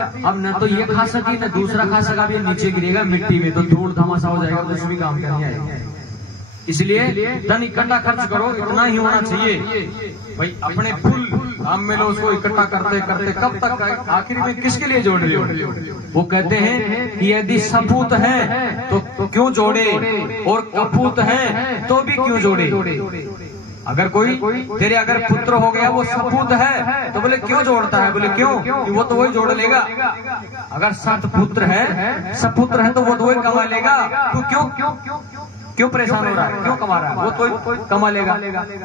अब न तो ये खा सकी न दूसरा खा सका, भी नीचे गिरेगा मिट्टी में तो धूल धमासा हो जाएगा, कुछ भी काम करनी आएगा। इसलिए धन इकट्ठा खर्च करो, इतना ही होना चाहिए भाई। अपने फूल काम में लो, उसको इकट्ठा करते करते कब तक, आखिर में किसके लिए जोड़ रहे हो? वो कहते हैं कि यदि सपूत है तो क्यों जोड़े, और कपूत है तो भी क्यों जोड़े। अगर कोई तेरे अगर पुत्र हो गया वो सपूत है तो बोले क्यों जोड़ता है, बोले क्यों कि वो तो वही जोड़ लेगा। अगर सतपुत्र है, सपुत्र है तो वो तो वही कमा लेगा, तो क्यों परेशान हो रहा है, क्यों कमा रहा है, वो तो कमा लेगा।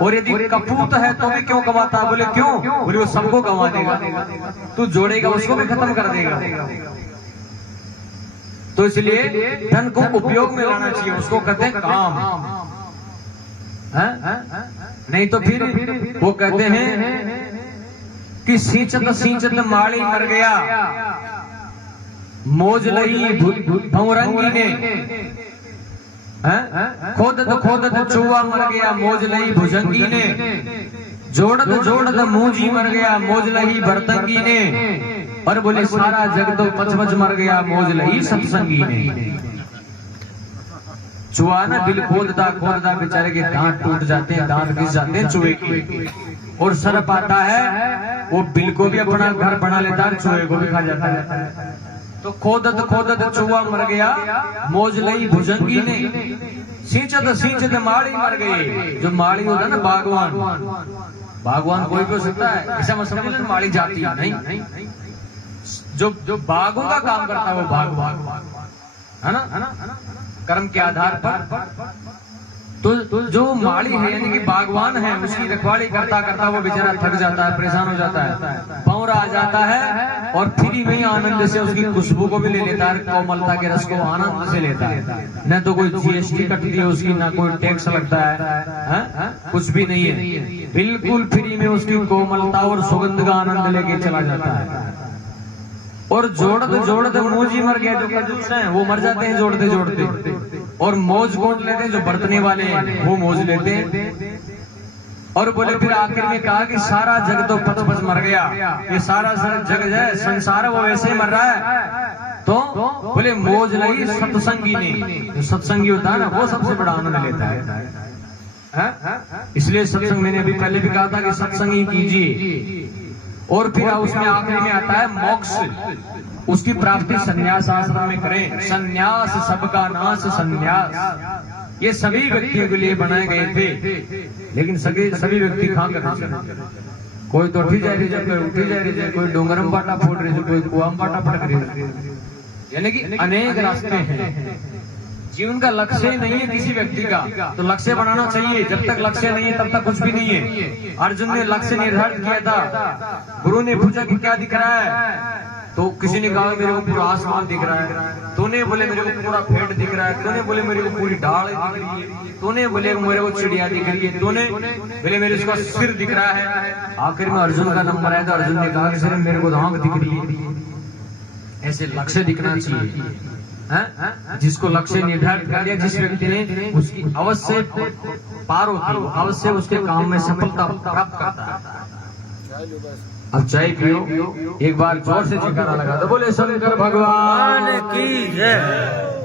और यदि कपूत है तो भी क्यों कमाता है, बोले क्यों, बोले वो सबको कमा देगा, तू जोड़ेगा उसको भी खत्म कर देगा। तो इसलिए धन को उपयोग में लाना चाहिए, उसको कहते हैं काम है? नहीं तो फिर वो कहते हैं कि सींचत सींचत माली मर गया, मौज लई भंवरंगी ने, खोदत खोदत चूहा मर गया, मौज लई भुजंगी ने, जोड़त जोड़त मूंजी मर गया, मौज लई बरतंगी ने, और बोले सारा जग तो पच मर गया, मौज लई सत्संगी ने। चूहा ना बिल खोदता खोदता बेचारे के दांत टूट जाते हैं, दांत घिस जाते हैं चूहे के, और सर्प आता है वो बिल को भी अपना घर बना लेता है, चूहे को भी खा जाता है। तो खोदत खोदत चूहा मर गया, मौज लई भुजंगी ने, सींचत सींचत माली मर गई। जो माली होता है ना बागवान, बागवान कोई भी हो सकता है, ऐसा मत समझ लेना माली जाती है, नहीं, जो बागों का काम करता है वो बागवान है ना, कर्म के आधार पर। तो जो माली है यानी कि बागवान है, उसकी रखवाली करता करता वो बेचारा थक जाता है, परेशान हो जाता है, भंवरा आ जाता है, और फ्री में ही आनंद से उसकी खुशबू को भी ले लेता है, कोमलता के रस को आनंद से लेता है। न तो कोई जीएसटी कटती है उसकी, न कोई टैक्स लगता है, कुछ भी नहीं है, बिल्कुल फ्री में उसकी कोमलता और सुगंध का आनंद लेके चला जाता है। और जोड़त जोड़त मूंजी मर गया, जो कंजूस हैं वो मर जाते हैं जोड़ते जोड़ते, और मौज कौन लेते हैं, जो बरतने वाले हैं वो मौज लेते हैं। और बोले फिर आखिर में कहा कि सारा जग तो पच मर गया, ये सारा जग है संसार वो वैसे ही मर रहा है। तो बोले मौज लई सत्संगी ने, जो सत्संगी होता है ना वो सबसे बड़ा आनंद लेता है। इसलिए सत्संग मैंने अभी पहले भी कहा था कि सत्संग ही कीजिए। और फिर उसमें आखिर में आता है मोक्ष, उसकी प्राप्ति संन्यास आश्रम में करें। संन्यास सबका नाश संन्यास, ये सभी व्यक्तियों के लिए बनाए गए थे, लेकिन सभी व्यक्ति कहाँ करते, कोई तो उठी जा रही है, कोई उठी जा रही है, कोई डोंगरम बाटा फोड़ रही है, कोई कुआम बाटा फटक रही है, यानी कि अनेक रास्ते हैं। जीवन का लक्ष्य नहीं है किसी व्यक्ति का, तो लक्ष्य बनाना चाहिए। जब तक लक्ष्य नहीं है तब तक कुछ भी नहीं है। अर्जुन ने लक्ष्य निर्धारित किया था, गुरु ने पूछा कि क्या दिख रहा है, तो किसी ने कहा मेरे को पूरा आसमान दिख रहा है, तूने बोले मेरे को पूरा पेड़ दिख रहा है, तूने बोले मेरे को पूरी डाल दिख रही है, तूने बोले मेरे को चिड़िया दिख रही है, तूने बोले मेरे को सिर दिख रहा है। आखिर में अर्जुन का नंबर आया तो अर्जुन ने कहा कि सिर्फ मेरे को आंख दिख रही है। ऐसे लक्ष्य दिखना चाहिए। जिसको लक्ष्य निर्धारित कर दिया, जिस व्यक्ति ने, उसकी अवश्य पार होती है, अवश्य उसके काम में सफलता प्राप्त करता है। अब चाय पियो, एक बार जोर से जयकारा लगा दो, बोले शंकर भगवान की जय।